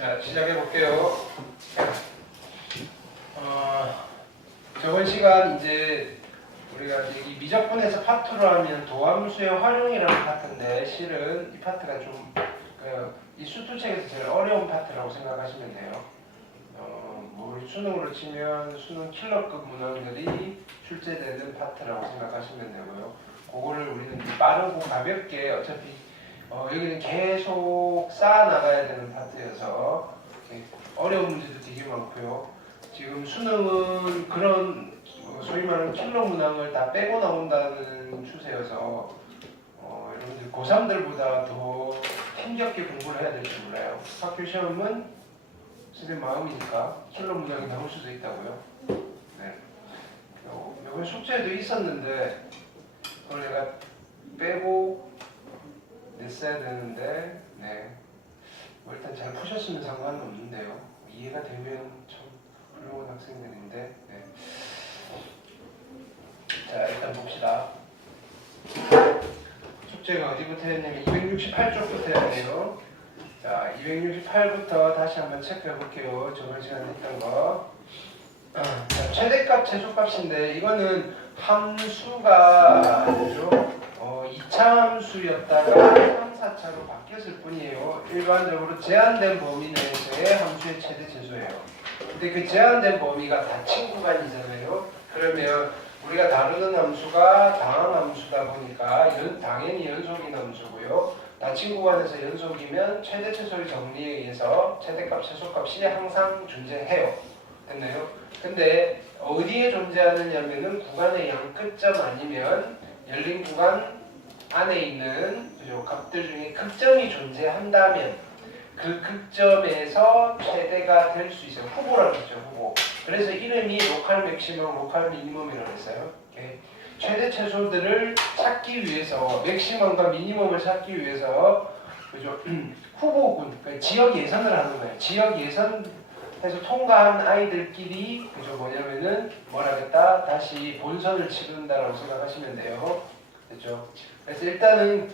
자, 시작해 볼게요. 저번 시간 이제 우리가 이 미적분에서 파트로 하면 도함수의 활용이라는 파트인데 실은 이 파트가 좀 이 수투책에서 제일 어려운 파트라고 생각하시면 돼요. 뭐 수능으로 치면 수능 킬러급 문항들이 출제되는 파트라고 생각하시면 되고요. 그거를 우리는 빠르고 가볍게 어차피 여기는 계속 쌓아 나가야 되는 파트여서 어려운 문제도 되게 많고요. 지금 수능은 그런 소위 말하는 킬러 문항을 다 빼고 나온다는 추세여서 여러분들 고3들보다 더 힘겹게 공부를 해야 될지 몰라요. 학교 시험은 선생님 마음이니까 킬러 문항이 나올 수도 있다고요. 네. 이번 숙제도 있었는데 그걸 내가 빼고 냈어야 되는데 네. 뭐 일단 잘 푸셨으면 상관은 없는데요. 이해가 되면 참 훌륭한 학생들인데 네. 자 일단 봅시다. 숙제가 어디부터 했냐면 268쪽부터 했네요. 자 268부터 다시 한번 체크해 볼게요. 저번 시간에 했던 거. 자, 최대값 최소값인데 이거는 함수가 뭐죠? 2차 함수였다가 3, 4차로 바뀌었을 뿐이에요. 일반적으로 제한된 범위 내에서의 함수의 최대 최소예요. 근데 그 제한된 범위가 닫힌 구간이잖아요. 그러면 우리가 다루는 함수가 당한 함수다 보니까 당연히 연속인 함수고요. 닫힌 구간에서 연속이면 최대 최소의 정리에 의해서 최대값 최소값이 항상 존재해요. 됐나요? 근데 어디에 존재하느냐면은 구간의 양 끝점 아니면 열린 구간 안에 있는 값들 중에 극점이 존재한다면 그 극점에서 최대가 될 수 있어요. 후보라고 했죠. 후보. 그래서 이름이 로컬 맥시멈, 로컬 미니멈이라고 했어요. 최대 최소들을 찾기 위해서 맥시멈과 미니멈을 찾기 위해서 그죠? 후보군, 그러니까 지역 예선을 하는 거예요. 지역 예선에서 통과한 아이들끼리 그죠? 뭐냐면은 뭐라겠다 다시 본선을 치른다라고 생각하시면 돼요. 그렇죠? 그래서 일단은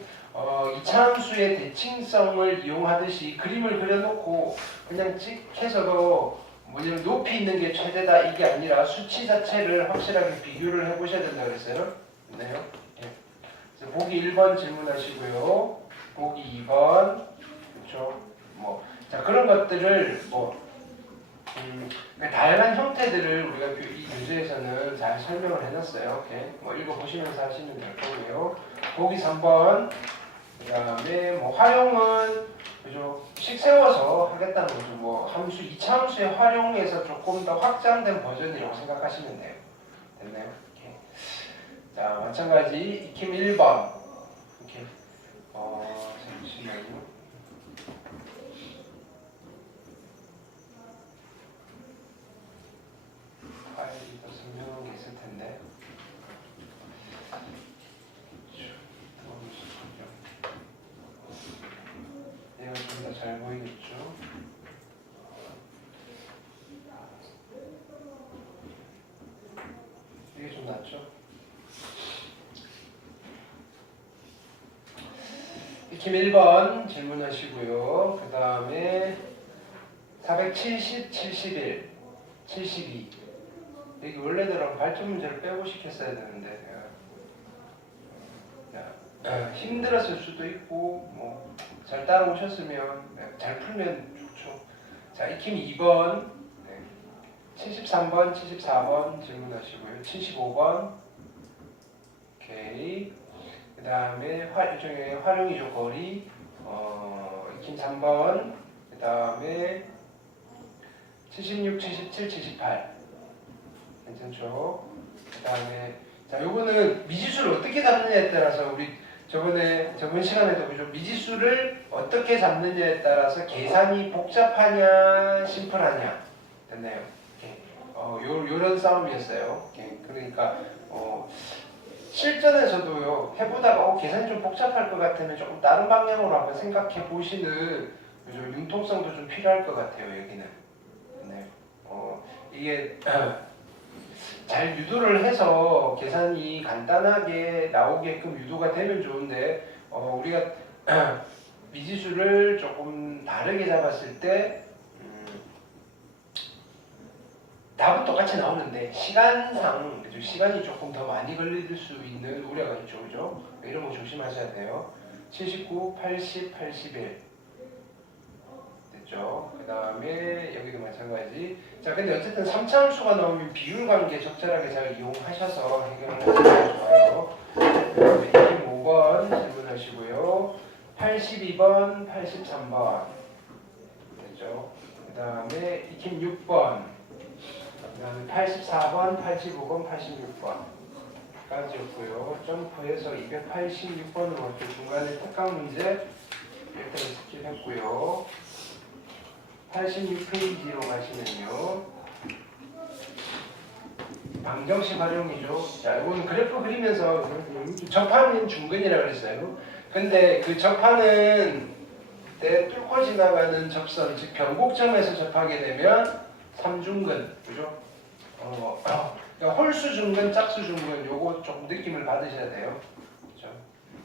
이차 함수의 대칭성을 이용하듯이 그림을 그려놓고 그냥 찍 해서도 뭐냐면 높이 있는 게 최대다 이게 아니라 수치 자체를 확실하게 비교를 해보셔야 된다 그랬어요. 네요. 예. 그래서 보기 1번 질문하시고요. 보기 2번 그렇죠. 자 그런 것들을 다양한 형태들을 우리가 이 교재에서는 잘 설명을 해놨어요. 이렇게 읽어보시면서 하시면 될 거고요. 보기 3번 그 다음에 활용은 그죠? 식 세워서 하겠다는 거죠. 함수 2차 함수의 활용에서 조금 더 확장된 버전이라고 생각하시면 돼요. 됐나요? 이렇게. 자 마찬가지 익힘 1번 이렇게 잠시만요. 파일이 더 선명한 게 있을 텐데. 얘가 좀 더 잘 보이겠죠? 이게 좀 낫죠? 익힘 1번 질문하시고요. 그 다음에 470, 71, 72 여기 원래대로 발전 문제를 빼고 시켰어야 되는데 힘들었을 수도 있고 잘 따라오셨으면 잘 풀면 좋죠. 자 익힘 2번 73번 74번 질문하시고요. 75번 오케이. 그 다음에 일종의 활용이죠. 거리 익힘 3번 그 다음에 76, 77, 78 괜찮죠? 그 다음에 자 요거는 미지수를 어떻게 잡느냐에 따라서 우리 저번 시간에도 그죠? 미지수를 어떻게 잡느냐에 따라서 계산이 복잡하냐 심플하냐 됐나요? 요런 싸움이었어요. 그러니까 실전에서도요 해보다가 계산이 좀 복잡할 것 같으면 조금 다른 방향으로 한번 생각해 보시는 그죠? 융통성도 좀 필요할 것 같아요. 여기는 네. 이게 잘 유도를 해서 계산이 간단하게 나오게끔 유도가 되면 좋은데 우리가 미지수를 조금 다르게 잡았을 때 답은 똑같이 나오는데 시간상 그죠? 시간이 조금 더 많이 걸릴 수 있는 우려가 있죠, 그죠? 이런 거 조심하셔야 돼요. 79, 80, 81 됐죠? 그 다음에 여기도 마찬가지. 자, 근데 어쨌든 3차함수가 나오면 비율 관계 적절하게 잘 이용하셔서 해결을 하시면 좋아요. 그 다음에 25번 질문하시고요. 82번, 83번 됐죠? 그 다음에 26번 그 다음에 84번, 85번, 86번까지였고요. 점프해서 286번으로 중간에 특강 문제 여기까지 스킵했고요. 86페이지로 가시면요. 방정식 활용이죠. 자, 이거는 그래프 그리면서 접하는 중근이라고 그랬어요. 근데 그 접하는 때 뚫고 지나가는 접선, 즉 변곡점에서 접하게 되면 삼중근, 그죠? 그러니까 홀수 중근, 짝수 중근 요거 조금 느낌을 받으셔야 돼요. 그렇죠?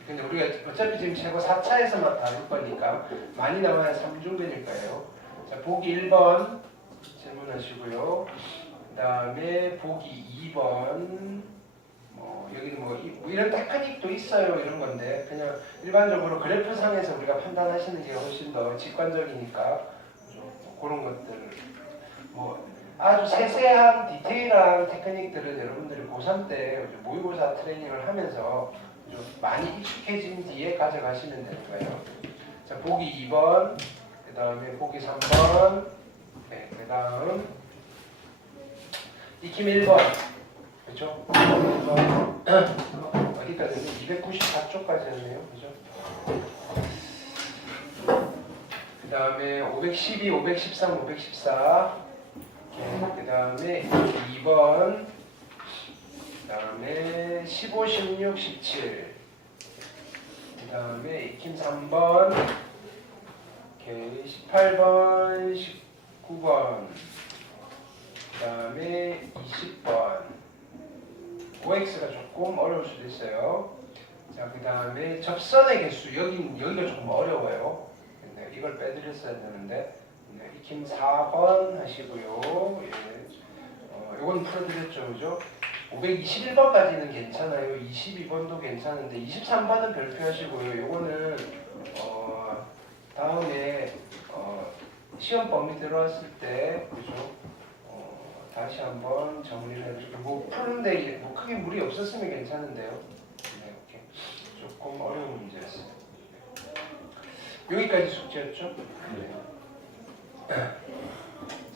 근데 우리가 어차피 지금 최고 4차에서만 다룰 거니까 많이 나와야 3중근일 거예요. 자, 보기 1번 질문하시고요. 그 다음에 보기 2번 여기는 뭐 이런 테크닉도 있어요. 이런 건데 그냥 일반적으로 그래프상에서 우리가 판단하시는 게 훨씬 더 직관적이니까 그런 것들 뭐 아주 세세한 디테일한 테크닉들은 여러분들이 고3 때 모의고사 트레이닝을 하면서 좀 많이 익숙해진 뒤에 가져가시면 되는 거예요. 자, 보기 2번, 그 다음에 보기 3번, 네, 그 다음 익힘 1번, 그렇죠? 어디까지는 294쪽까지 했네요, 그죠? 그 다음에 512, 513, 514. 그 다음에 2번, 그 다음에 15, 16, 17, 그 다음에 익힘 3번, 18번, 19번, 그 다음에 20번. OX가 조금 어려울 수도 있어요. 자, 그 다음에 접선의 개수, 여기가 조금 어려워요. 근데 이걸 빼드렸어야 되는데. 익힘 4번 하시고요. 예. 이건 풀어드렸죠, 그죠? 521번까지는 괜찮아요. 22번도 괜찮은데 23번은 별표하시고요. 이거는 다음에 시험 범위 들어왔을 때 그죠? 다시 한번 정리를 해주시고 뭐 푸는데 뭐 크게 무리 없었으면 괜찮은데요. 네, 이렇게 조금 어려운 문제였어요. 여기까지 숙제였죠? 네.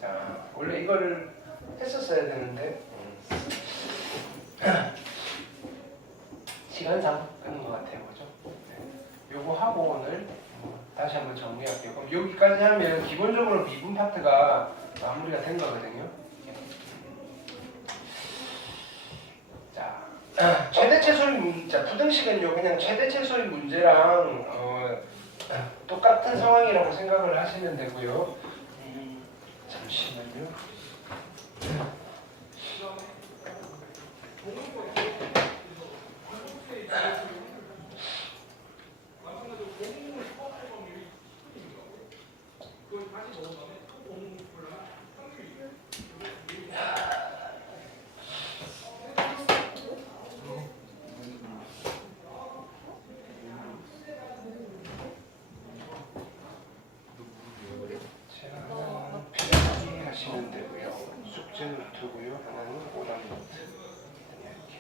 자, 원래 이거를 했었어야 되는데 시간상 끄는 것 같아요, 그죠? 네. 요거 하고 오늘 다시 한번 정리할게요. 그럼 여기까지 하면 기본적으로 미분 파트가 마무리가 된 거거든요. 자, 최대 최소의 문자 부등식은요 그냥 최대 최소의 문제랑 똑같은 상황이라고 생각을 하시면 되고요. 잠시만요. 하시면 되고요. 숙제 노트고요. 하나는 오답 노트. 이렇게.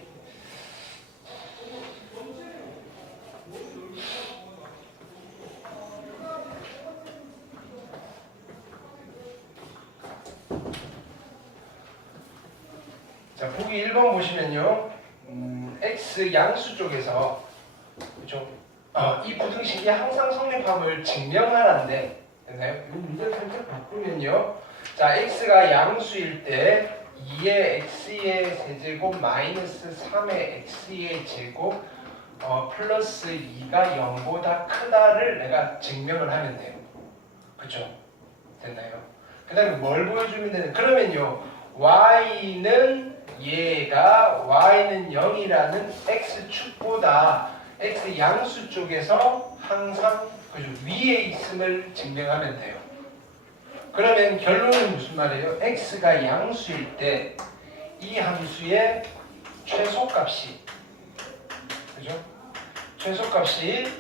자, 보기 1번 보시면요. X 양수 쪽에서 그렇죠? 이 부등식이 항상 성립함을 증명하라는데 됐나요? 이 문제 살짝 바꾸면요. 자, x가 양수일 때 2의 x의 세제곱 마이너스 3의 x의 제곱 플러스 2가 0보다 크다를 내가 증명을 하면 돼요. 그쵸? 됐나요? 그 다음에 뭘 보여주면 되는 그러면요. y는 얘가 y는 0이라는 x축보다 x 양수 쪽에서 항상 그죠? 위에 있음을 증명하면 돼요. 그러면 결론은 무슨 말이에요? x가 양수일 때 이 함수의 최소값이, 그죠? 최소값이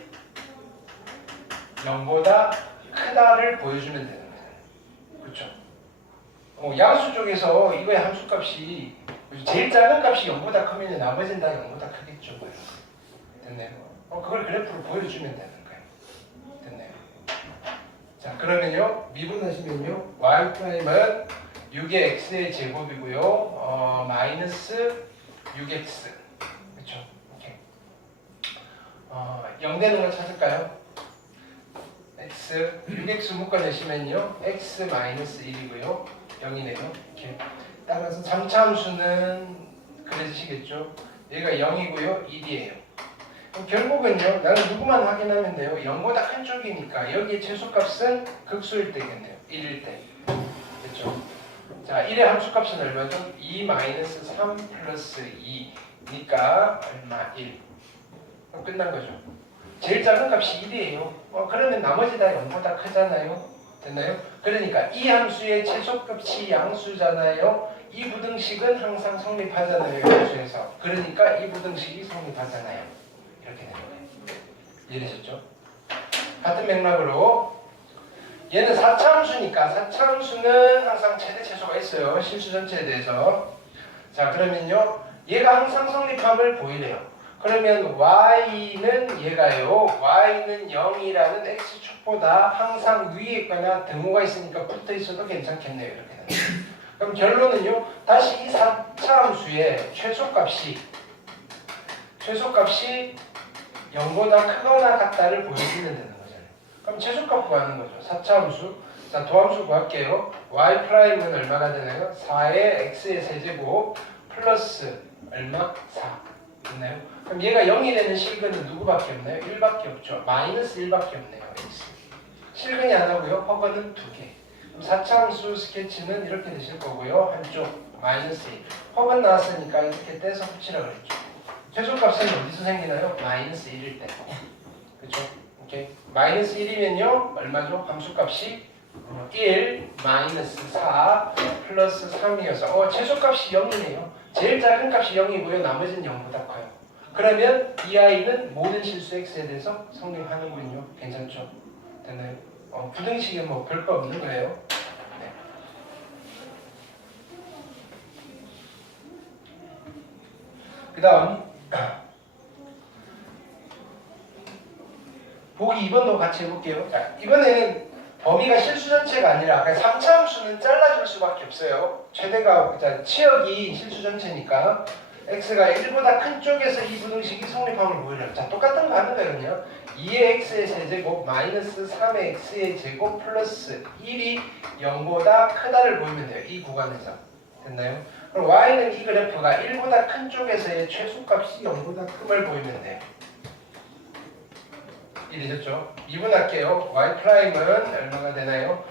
0보다 크다를 보여주면 되는 거잖아요. 그렇죠? 양수 쪽에서 이거의 함수값이 제일 작은 값이 0보다 크면 나머지는 다 0보다 크겠죠. 됐네요. 그걸 그래프로 보여주면 되는 거예요. 됐네요. 자, 그러면요, 미분하시면요, y''은 6의 x의 제곱이고요, 마이너스 6x. 그렇죠? 오케이. 0 되는 걸 찾을까요? x, 6x 묶어내시면요, x 마이너스 1이고요, 0이네요. 이렇게. 따라서 3차 함수는 그려지시겠죠? 얘가 0이고요, 1이에요. 결국은요, 나는 누구만 확인하면 돼요. 0보다 큰 쪽이니까 여기에 최소값은 극수일 때겠네요. 1일 때. 그렇죠? 자, 1의 함수값은 얼마죠? 2-3 플러스 2니까 얼마? 1. 끝난 거죠. 제일 작은 값이 1이에요. 그러면 나머지 다 0보다 크잖아요. 됐나요? 그러니까 이 함수의 최소값이 양수잖아요. 이 부등식은 항상 성립하잖아요. 양수에서. 그러니까 이 부등식이 성립하잖아요. 이렇게 되는 거예요. 이해되셨죠? 같은 맥락으로 얘는 4차 함수니까 4차 함수는 항상 최대 최소가 있어요. 실수 전체에 대해서. 자, 그러면요, 얘가 항상 성립함을 보이래요. 그러면 y는 얘가요, y는 0이라는 x축보다 항상 위에 있거나 등호가 있으니까 붙어 있어도 괜찮겠네요. 이렇게 되는 거예요. 그럼 결론은요, 다시 이 4차 함수의 최소값이 0보다 크거나 같다를 보여주면 되는 거잖아요. 그럼 최소값 구하는 거죠. 4차 함수. 자, 도함수 구할게요. y''은 얼마가 되나요? 4의 x의 세제곱 플러스 얼마? 4. 됐나요? 그럼 얘가 0이 되는 실근은 누구밖에 없나요? 1밖에 없죠. 마이너스 1밖에 없네요. x. 실근이 하나고요. 허근은 2개. 그럼 4차 함수 스케치는 이렇게 되실 거고요. 한쪽 마이너스 1. 허근 나왔으니까 이렇게 떼서 붙이라고 그랬죠. 최소값은 어디서 생기나요? 마이너스 1일 때. 그쵸? 오케이. 마이너스 1이면요, 얼마죠? 함수값이 1 마이너스 4 플러스 3이어서 최소값이 0이네요. 제일 작은 값이 0이고요. 나머지는 0보다 커요. 그러면 이 아이는 모든 실수 x에 대해서 성립하는군요. 괜찮죠? 됐나요? 부등식에 뭐 별거 없는 거예요. 네. 그 다음 보기 2번도 같이 해볼게요. 자, 이번에는 범위가 실수 전체가 아니라 3차 함수는 잘라줄 수밖에 없어요. 최대가 치역이 실수 전체니까 x가 1보다 큰 쪽에서 이 부등식이 성립함을 보여줘요. 자, 똑같은 거 하는 거거든요. 2의 x의 세제곱 마이너스 3의 x의 제곱 플러스 1이 0보다 크다를 보이면 돼요. 이 구간에서. 됐나요? 그럼 y는 이 그래프가 1보다 큰 쪽에서의 최소값이 0보다 큼을 보이면 돼요. 이해되셨죠? 미분할게요. y''은 얼마가 되나요?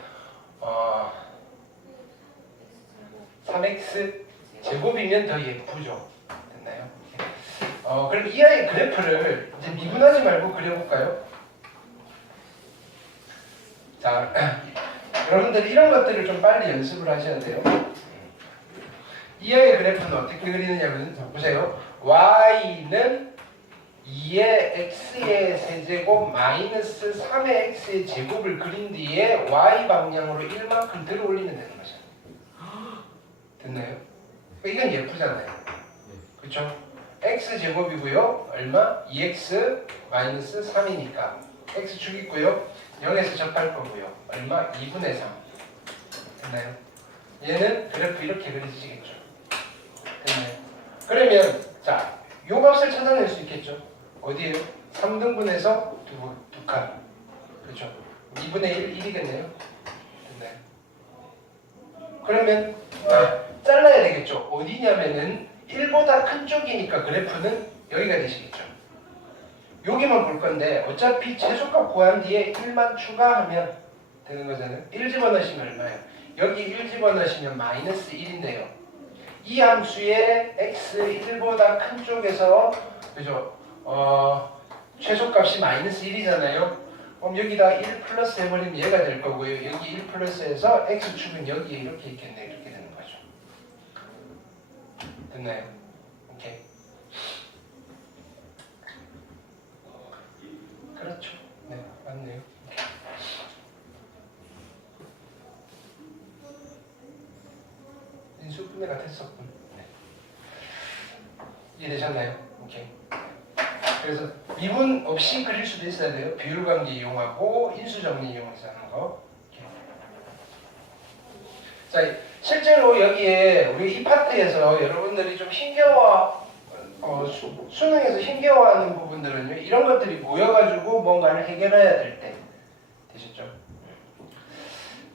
3x 제곱이면 더 예쁘죠? 됐나요? 그럼 이 아이의 그래프를 이제 미분하지 말고 그려볼까요? 자, 여러분들 이런 것들을 좀 빨리 연습을 하셔야 돼요. 이 아이의 그래프는 어떻게 그리느냐면, 보세요. y는 2의 x의 세제곱 마이너스 3의 x의 제곱을 그린 뒤에 y 방향으로 1만큼 들어 올리면 되는 거죠. 됐나요? 이건 예쁘잖아요. 그렇죠? x 제곱이고요. 얼마? 2x 마이너스 3이니까 x축 있고요. 0에서 접할 거고요. 얼마? 2분의 3. 됐나요? 얘는 그래프 이렇게 그려지시겠죠. 됐나요? 그러면 자, 요 값을 찾아낼 수 있겠죠. 어디에요? 3등분해서 두 칸. 그렇죠? 2분의 1, 1이겠네요. 됐나요? 그러면 잘라야 되겠죠. 어디냐면은 1보다 큰 쪽이니까 그래프는 여기가 되시겠죠. 여기만 볼 건데 어차피 최소값 구한 뒤에 1만 추가하면 되는 거잖아요. 1 집어넣으시면 얼마예요? 여기 1 집어넣으시면 마이너스 1인데요. 이 함수의 x 1보다 큰 쪽에서 그죠? 최소값이 마이너스 1이잖아요. 그럼 여기다 1 플러스 해버리면 얘가 될 거고요. 여기 1 플러스해서 x축은 여기에 이렇게 있겠네. 이렇게 되는 거죠. 됐나요? 오케이. 그렇죠. 네, 맞네요. 인수분해가 됐었군. 네. 이해되셨나요? 오케이. 그래서 미분 없이 그릴 수도 있어야 돼요. 비율관계 이용하고 인수정리 이용해서 하는 거. 오케이. 자, 실제로 여기에 우리 이 파트에서 여러분들이 좀 힘겨워 수능에서 힘겨워하는 부분들은요. 이런 것들이 모여가지고 뭔가를 해결해야 될 때. 되셨죠?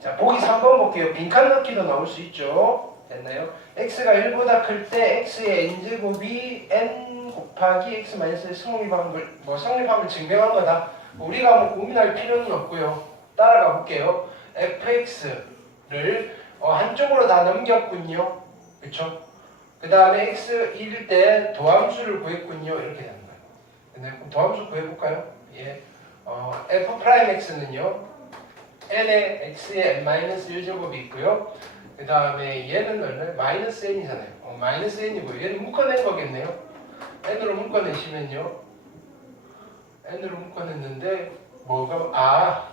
자, 보기 3번 볼게요. 빈칸 넣기도 나올 수 있죠. 됐나요? x가 1보다 클 때 x의 n제곱이 n 곱하기 x 마이너스 성립함을 증명한 거다. 우리가 뭐 고민할 필요는 없고요. 따라가 볼게요. fx를 한쪽으로 다 넘겼군요. 그쵸? 그 다음에 x 1일 때 도함수를 구했군요. 이렇게 되는 거예요. 됐나요? 그럼 도함수 구해볼까요? 예. f'x는요. n에 x에 n-1제곱이 있고요. 그 다음에 얘는 얼마예요? 마이너스 n이잖아요. 마이너스 n이고 얘는 묶어낸 거겠네요. n으로 묶어내시면요. n으로 묶어냈는데 뭐가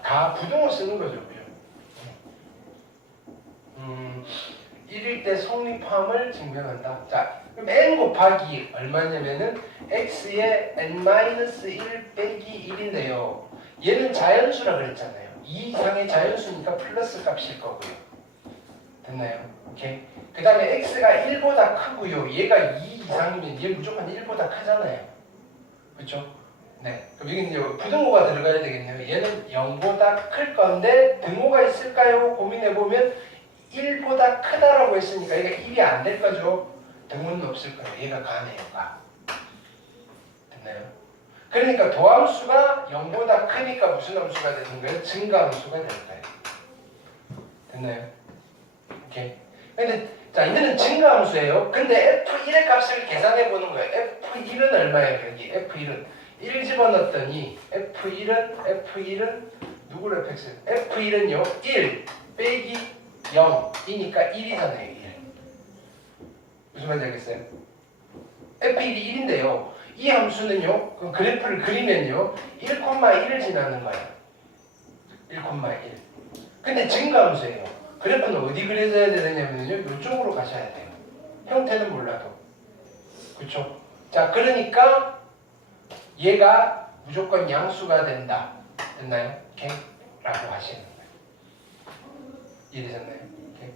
가 부등호 쓰는 거죠. 1일 때 성립함을 증명한다. 자, 그럼 n 곱하기 얼마냐면은 x의 n-1 빼기 1인데요. 얘는 자연수라 그랬잖아요. 2 이상의 자연수니까 플러스 값일 거고요. 됐나요? 오케이. 그 다음에 x가 1보다 크고요. 얘가 2 이상이면 얘 무조건 1보다 크잖아요. 그렇죠? 네. 그럼 여기 이제 부등호가 들어가야 되겠네요. 얘는 0보다 클 건데 등호가 있을까요? 고민해보면 1보다 크다라고 했으니까 얘가 1이 안 될 거죠. 등호는 없을 거예요. 얘가 가네요. 가. 됐나요? 그러니까 도함수가 0보다 크니까 무슨 함수가 되는 거예요? 증가함수가 되는 거예요. 됐나요? 오케이. 근데 자, 이거는 증가함수예요. 근데 F1의 값을 계산해 보는 거예요. F1은 얼마예요? 여기 F1은 1 집어넣었더니 F1은 누구를 fx? F1은요 1 빼기 0이니까 1이잖아요. 1. 무슨 말인지 알겠어요? F1이 1인데요. 이 함수는요. 그럼 그래프를 그리면요 1,1을 지나는 거예요. 1,1. 근데 증가함수예요. 그래프는 어디 그려져야 되느냐면요 이쪽으로 가셔야 돼요. 형태는 몰라도. 그렇죠? 자, 그러니까 얘가 무조건 양수가 된다. 됐나요? 오케이? 라고 하시는 거예요. 이해되셨나요? 오케이?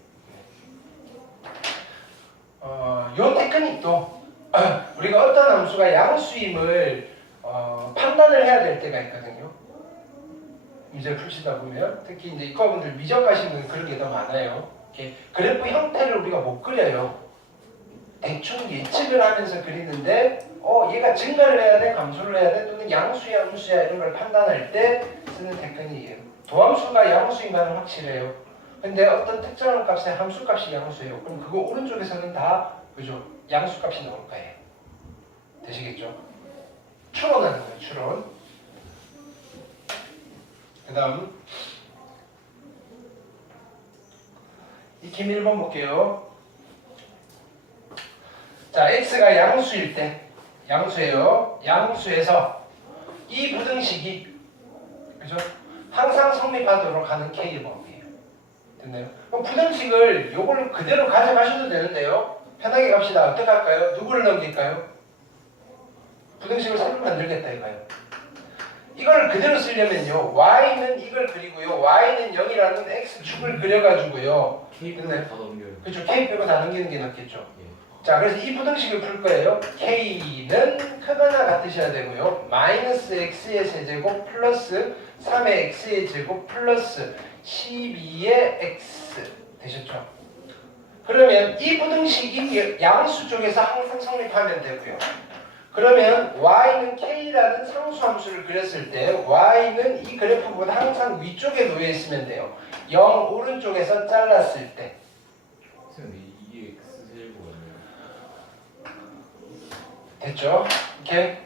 요 테크닉도 우리가 어떤 함수가 양수임을 판단을 해야 될 때가 있거든요. 문제를 푸시다 보면 특히 이제 이과분들 미적하신 분은 그런 게 더 많아요. 이렇게 그래프 형태를 우리가 못 그려요. 대충 예측을 하면서 그리는데 얘가 증가를 해야 돼, 감소를 해야 돼, 또는 양수야, 음수야 이런 걸 판단할 때 쓰는 테크닉이에요. 도함수가 양수인 건 확실해요. 근데 어떤 특정한 값의 함수값이 양수예요. 그럼 그거 오른쪽에서는 다 그죠? 양수값이 나올 거예요. 되시겠죠? 추론하는 거예요. 추론. 그 다음 익힘 1번 볼게요. 자, x가 양수일 때 양수예요. 양수에서 이 부등식이 그죠? 항상 성립하도록 하는 K범위예요. 됐나요? 그럼 부등식을 요걸 그대로 가져가셔도 되는데요. 편하게 갑시다. 어떻게 할까요? 누구를 넘길까요? 부등식을 새로 만들겠다 이거예요. 이걸 그대로 쓰려면요. y는 이걸 그리고요. y는 0이라는 x축을 그려가지고요. K 빼고 다 넘겨요. 그렇죠. k 빼고 다 넘기는 게 낫겠죠. 예. 자, 그래서 이 부등식을 풀 거예요. k는 크거나 같으셔야 되고요. 마이너스 x의 세제곱 플러스 3의 x의 제곱 플러스 12의 x 되셨죠? 그러면 이 부등식이 양수 쪽에서 항상 성립하면 되고요. 그러면 y는 k라는 상수함수를 그렸을 때 y는 이 그래프보다 항상 위쪽에 놓여 있으면 돼요. 0 오른쪽에서 잘랐을 때. 선생님 이게 X 제곱 아니에요? 됐죠? 오케이.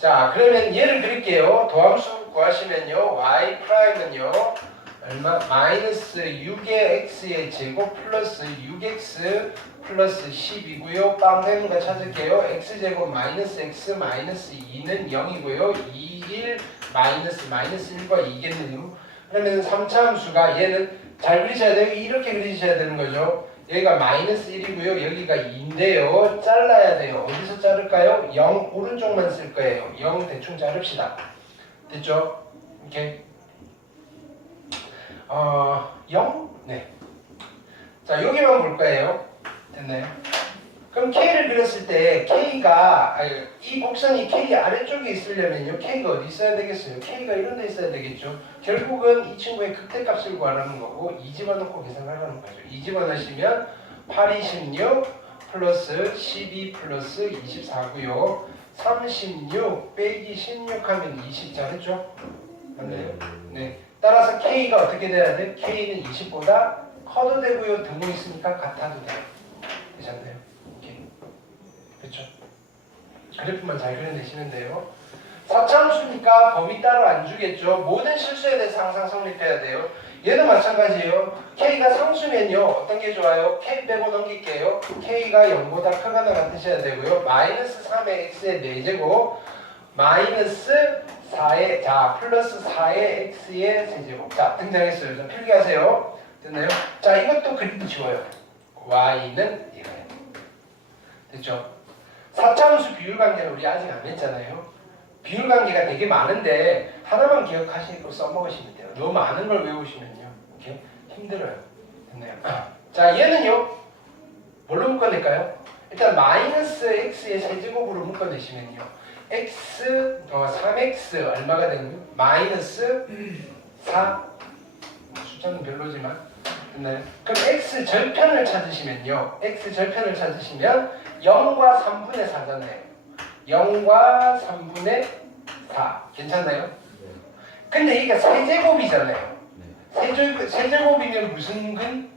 자, 그러면 얘를 그릴게요. 도함수 구하시면요. y 프라임은요. 얼마? 마이너스 6의 x의 제곱 플러스 6x 플러스 10이고요. 빵 되는 거 찾을게요. x제곱 마이너스 x 마이너스 2는 0이고요. 2, 1 마이너스 1과 2겠네요. 그러면 3차 함수가 얘는 잘 그리셔야 돼요. 이렇게 그리셔야 되는 거죠. 여기가 마이너스 1이고요. 여기가 2인데요. 잘라야 돼요. 어디서 자를까요? 0 오른쪽만 쓸 거예요. 0 대충 자릅시다. 됐죠? 오케이. 0? 네. 자, 여기만 볼 거예요. 됐나요? 그럼 K를 그렸을 때 K가 이 곡선이 K 아래쪽에 있으려면요. K가 어디 있어야 되겠어요? K가 이런 데 있어야 되겠죠. 결국은 이 친구의 극대값을 구하라는 거고 이 집어넣고 계산하라는 거죠. 이 집어넣으시면 8, 26 플러스 12 플러스 24고요. 36 빼기 16 하면 20 잘했죠? 맞나요? 네. 따라서 K가 어떻게 돼야 돼? K는 20보다 커도 되고요. 등호 있으니까 같아도 돼요. 되셨나요? 오케이. 그렇죠? 그래프만 잘 그려내시면 돼요. 4차 함수니까 범위 따로 안 주겠죠. 모든 실수에 대해서 항상 성립해야 돼요. 얘도 마찬가지예요. K가 상수면요. 어떤 게 좋아요? K 빼고 넘길게요. K가 0보다 크거나 같으셔야 되고요. 마이너스 3의 x의 4제곱 마이너스 4의 자 플러스 4의 x의 세제곱. 자 등장했어요. 자 필기하세요. 됐나요? 자 이것도 그리기 쉬워요. y는 이거예요. 됐죠? 4차 함수 비율 관계는 우리 아직 안 했잖아요. 비율 관계가 되게 많은데 하나만 기억하시고 써먹으시면 돼요. 너무 많은 걸 외우시면요. 이렇게 힘들어요. 됐나요? 자 얘는요. 뭘로 묶어낼까요? 일단 마이너스 x의 세제곱으로 묶어내시면요. x 3x 얼마가 되는 거예요? 마이너스 4 숫자는 별로지만 됐나요? 그럼 x 절편을 찾으시면요. x 절편을 찾으시면 0과 3분의 4잖아요. 0과 3분의 4 괜찮나요? 근데 이게 세제곱이잖아요. 세제곱이면 무슨 근?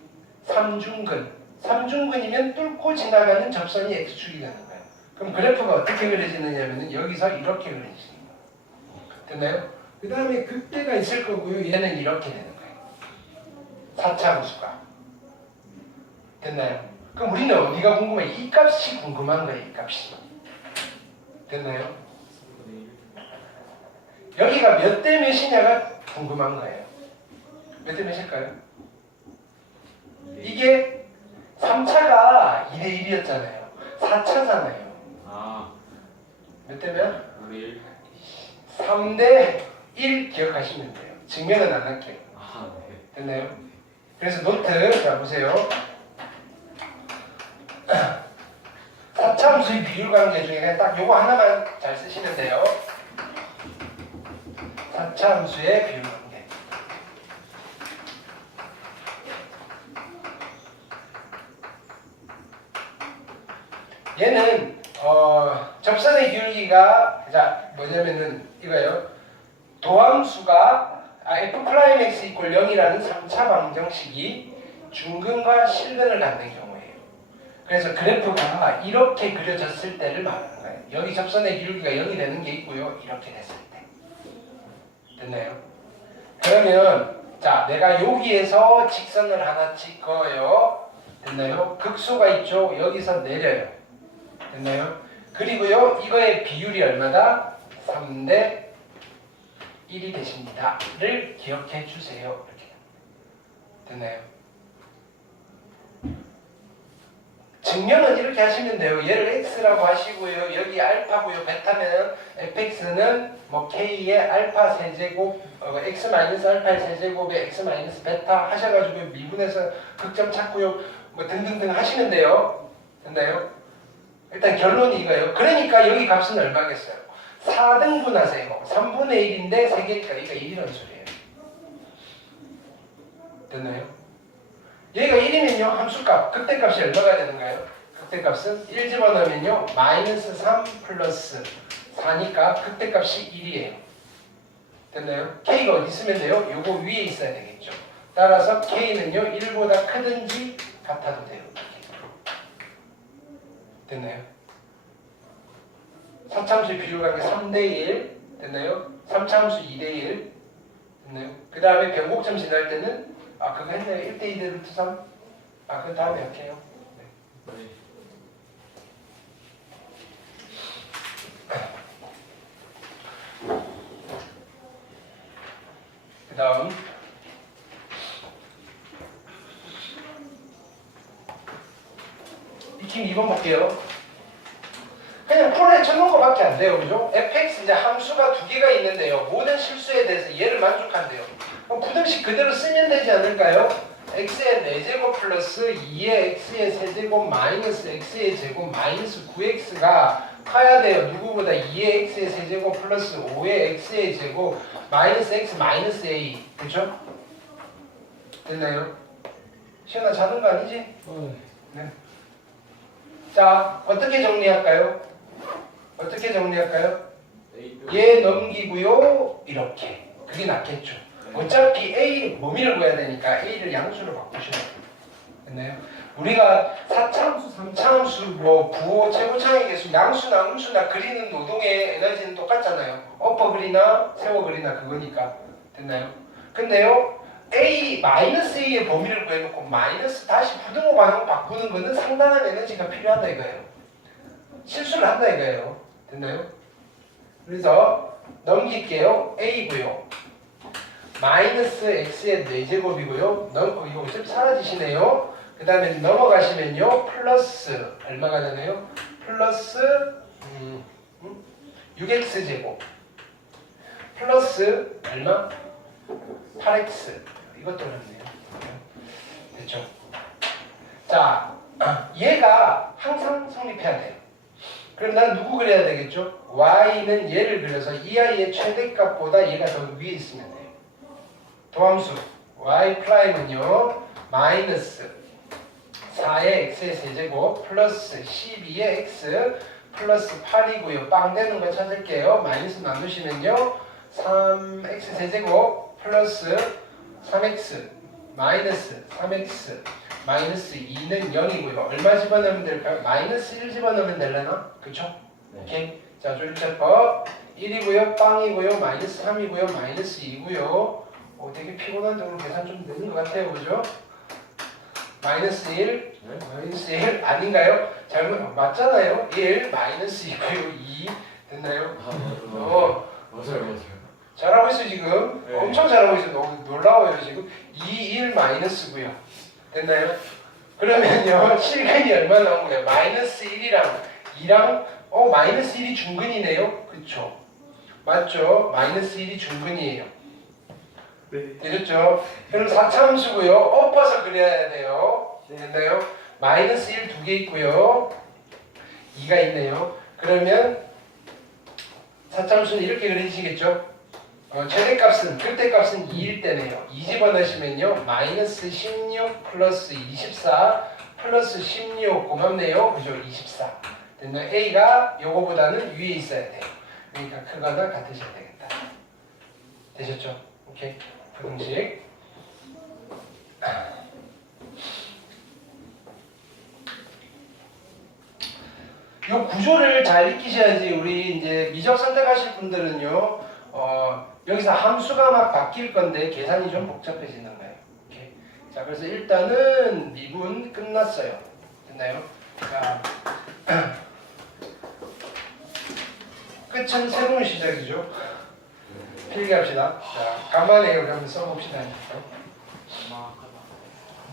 3중근. 3중근이면 뚫고 지나가는 접선이 x축이 되는 거예요. 그럼 그래프가 어떻게 그려지느냐면 여기서 이렇게 그려지는 거예요. 됐나요? 그 다음에 극대가 있을 거고요. 얘는 이렇게 되는 거예요. 4차 함수가. 됐나요? 그럼 우리는 어디가 궁금해? 이 값이 궁금한 거예요. 이 값이. 됐나요? 여기가 몇 대 몇이냐가 궁금한 거예요. 몇 대 몇일까요? 이게 3차가 2대 1이었잖아요. 4차잖아요. 몇 대 몇? 3대 1 기억하시면 돼요. 증명은 안 할게요. 됐나요? 그래서 노트 자 보세요. 4차 함수의 비율 관계 중에 딱 요거 하나만 잘 쓰시면 돼요. 4차 함수의 비율 관계. 얘는 접선의 기울기가 자 뭐냐면은 이거예요. 도함수가 f 프라임 x 이퀄 0이라는 3차 방정식이 중근과 실근을 갖는 경우예요. 그래서 그래프가 이렇게 그려졌을 때를 말하는 거예요. 여기 접선의 기울기가 0이 되는 게 있고요. 이렇게 됐을 때. 됐나요? 그러면 자 내가 여기에서 직선을 하나 찍어요. 됐나요? 극소가 있죠. 여기서 내려요. 됐나요? 그리고요 이거의 비율이 얼마다? 3대 1이 되십니다. 를 기억해 주세요. 이렇게. 됐나요? 증명은 이렇게 하시면 돼요. 얘를 x라고 하시고요. 여기 알파고요. 베타면 fx는 뭐 k의 알파 세제곱 x 마이너스 알파의 세제곱에 x 마이너스 베타 하셔가지고 미분해서 극점 찾고요. 뭐 등등등 하시면 돼요. 됐나요? 일단 결론이 이거예요. 그러니까 여기 값은 얼마겠어요? 4등분 하세요. 3분의 1인데 3개니까 여기가 1이라는 소리예요. 됐나요? 얘가 1이면요 함수값, 극대값이 얼마가 되는가요? 극대값은 1 집어넣으면요 마이너스 3 플러스 4니까 극대값이 1이에요. 됐나요? K가 어디 있으면 돼요? 요거 위에 있어야 되겠죠. 따라서 K는요 1보다 크든지 같아도 돼요. 됐나요? 4차함수의 비율관계 3대1 됐나요? 3차함수 2대1 됐나요? 그 다음에 변곡점 지날 때는 그거 했네요. 1대2 루트 3. 그 다음에 이렇게 해요. 네. 그 다음 익힘 2번 볼게요. 그냥 풀에 쳐놓은 거밖에 안 돼요. 그죠? fx 이제 함수가 두 개가 있는데요. 모든 실수에 대해서 얘를 만족한대요. 그럼 부등식 그대로 쓰면 되지 않을까요? x의 4제곱 플러스 2의 x의 세제곱 마이너스 x의 제곱 마이너스 9x가 커야 돼요. 누구보다 2의 x의 세제곱 플러스 5의 x의 제곱 마이너스 x 마이너스 a. 그죠? 됐나요? 시연아 자는 거 아니지? 네. 자, 어떻게 정리할까요? 어떻게 정리할까요? 얘 넘기고요. 이렇게. 그게 낫겠죠. 어차피 A를 범위를 구해야 되니까 A를 양수로 바꾸시면 돼요. 됐나요? 우리가 4차함수, 3차함수, 뭐 부호, 최고차항의 개수, 양수나 음수나 그리는 노동의 에너지는 똑같잖아요. 엎어 그리나 세워 그리나 그거니까. 됐나요? 근데요. A의 범위를 구해놓고 마이너스 다시 부등호 방향 바꾸는 거는 상당한 에너지가 필요하다 이거예요. 실수를 한다 이거예요. 됐나요? 그래서 넘길게요. A고요. 마이너스 X의 4제곱이고요. 이거 어차피 사라지시네요. 그 다음에 넘어가시면요. 플러스 얼마가 되나요? 플러스 6X제곱 플러스 얼마? 8X. 이것도 어렵네요. 됐죠? 자, 얘가 항상 성립해야 돼요. 그럼 난 누구 그려야 되겠죠? y는 얘를 그려서 이 아이의 최대값보다 얘가 더 위에 있으면 돼요. 도함수 y 프라임은요 마이너스 4의 x의 세제곱 플러스 12의 x 플러스 8이고요. 빵 되는 거 찾을게요. 마이너스 나누시면요 3x 세제곱 플러스 3x 마이너스 3x 마이너스 2는 0이고요. 얼마 집어넣으면 될까요? 마이너스 1 집어넣으면 되려나? 그쵸? 네. 오케이. 자, 조립제법 1이고요. 빵이고요. 마이너스 3이고요. 마이너스 2고요. 되게 피곤한데 오늘 계산 좀 늦은 것 같아요. 그죠? 마이너스 1, 네? 마이너스 1 아닌가요? 맞잖아요. 1, 마이너스 2고요. 2 됐나요? 맞아요. 잘하고 있어 지금. 네. 엄청 잘하고 있어. 너무 놀라워요 지금. 2, 1 마이너스고요. 됐나요? 그러면요 실근이 얼마 나온 거예요? 마이너스 1이랑 2랑 마이너스 1이 중근이네요. 그쵸? 맞죠? 마이너스 1이 중근이에요. 네. 되셨죠? 그럼 4차함수고요. 엎어서 그려야 돼요. 됐나요? 마이너스 1 두 개 있고요. 2가 있네요. 그러면 4차함수는 이렇게 그려지시겠죠? 최대값은 극대값은 2일 때네요. 2 집어넣으시면요 마이너스 16 플러스 24 플러스 16 고맙네요. 그죠? 24 됐나요? A가 요거보다는 위에 있어야 돼요. 그러니까 크거나 같으셔야 되겠다. 되셨죠? 오케이. 부등식 요 구조를 잘 익히셔야지. 우리 이제 미적 선택하실 분들은요 여기서 함수가 막 바뀔 건데 계산이 좀 복잡해지는 거예요. 오케이. 자, 그래서 일단은 미분 끝났어요. 됐나요? 자, 끝은 새로운 시작이죠. 필기합시다. 자, 간만에 이걸 한번 써봅시다.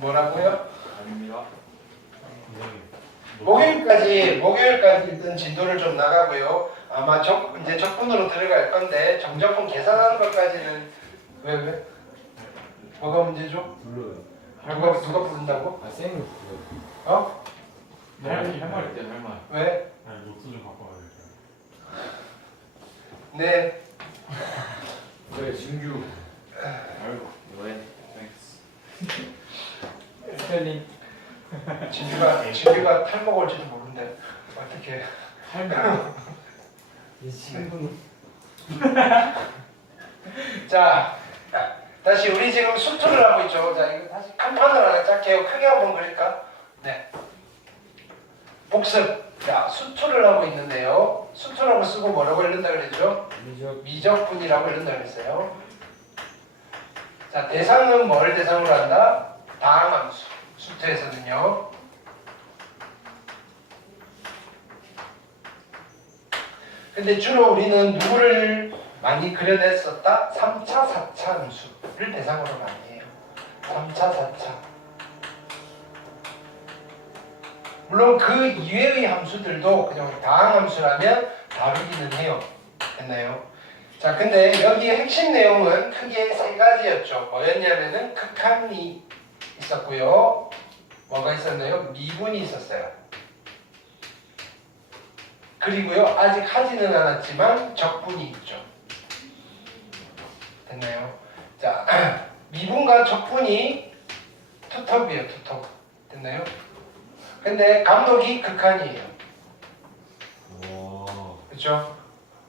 뭐라고요? 아닙니다. 목요일까지 일단 진도를 좀 나가고요. 아마 이제 적분으로 들어갈 건데 정적분 계산하는 것까지는 왜? 뭐가 문제죠? 불러요. 누가 부른다고? 쌤이 불러요. 어? 할 말 때 할 말. 왜? 노트 좀 바꿔야 될까요? 네. 그래 진규. 아이고 왜? 스펠링. 진규가 탈모 올지도 모르는데 어떻게? 할 말. 자, 다시 우리 지금 수투를 하고 있죠. 자, 이거 다시 한 판을 하나 짝해요. 크게 한번 그릴까? 네. 복습. 자, 수투를 하고 있는데요. 수투라고 쓰고 뭐라고 읽는다 그랬죠? 미적. 미적분이라고 읽는다 그랬어요. 자, 대상은 뭘 대상으로 한다? 다항함수. 수투에서는요. 근데 주로 우리는 누구를 많이 그려냈었다? 3차, 4차 함수를 대상으로 많이 해요. 3차, 4차. 물론 그 이외의 함수들도 그냥 다항함수라면 다루기는 해요. 됐나요? 자, 근데 여기에 핵심 내용은 크게 세 가지였죠. 뭐였냐면은 극한이 있었고요. 뭐가 있었나요? 미분이 있었어요. 그리고요, 아직 하지는 않았지만 적분이 있죠. 됐나요? 자, 미분과 적분이 투톱이에요, 투톱. 됐나요? 근데 감독이 극한이에요. 와. 그렇죠?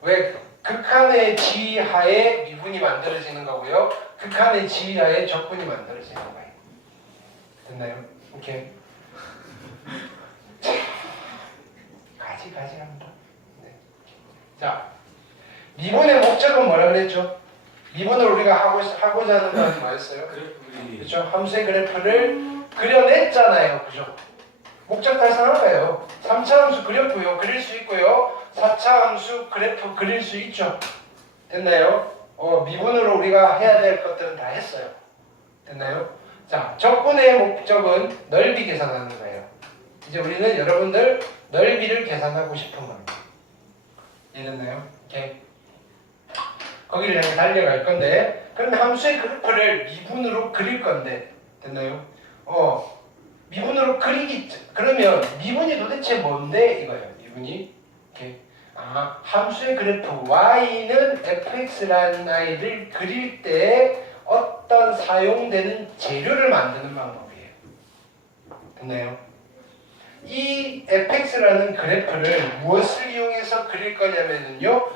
왜? 극한의 지하에 미분이 만들어지는 거고요. 극한의 지하에 적분이 만들어지는 거예요. 됐나요? 오케이. 가지 합니다. 네. 자, 미분의 목적은 뭐라 그랬죠? 미분을 우리가 하고자 하는 건 뭐였어요? 그래프리. 그렇죠? 함수의 그래프를 그려냈잖아요. 그죠? 목적 달성한 거예요. 3차 함수 그렸고요. 그릴 수 있고요. 4차 함수 그래프 그릴 수 있죠. 됐나요? 미분으로 우리가 해야 될 것들은 다 했어요. 됐나요? 자, 적분의 목적은 넓이 계산하는 거예요. 이제 우리는 여러분들 넓이를 계산하고 싶은 겁니다. 이해됐나요? 오케이. 거기를 향해 달려갈 건데, 그럼 함수의 그래프를 미분으로 그릴 건데, 됐나요? 미분으로 그러면 미분이 도대체 뭔데 이거예요. 미분이. 오케이. 함수의 그래프 y는 fx라는 아이를 그릴 때 어떤 사용되는 재료를 만드는 방법이에요. 됐나요? 이 fx라는 그래프를 무엇을 이용해서 그릴 거냐면요,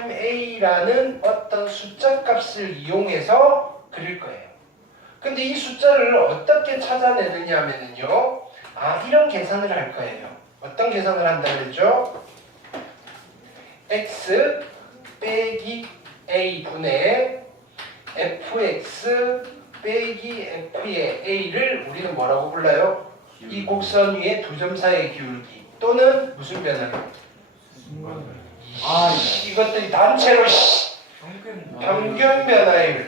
f'A라는 어떤 숫자 값을 이용해서 그릴 거예요. 근데 이 숫자를 어떻게 찾아내느냐 하면요, 이런 계산을 할 거예요. 어떤 계산을 한다 그랬죠? x 빼기 a 분의 fx 빼기 f의 a를 우리는 뭐라고 불러요? 이 곡선 위에 두 점 사이의 기울기 또는 무슨 변화요? 이것들이 단체로 평균 변화율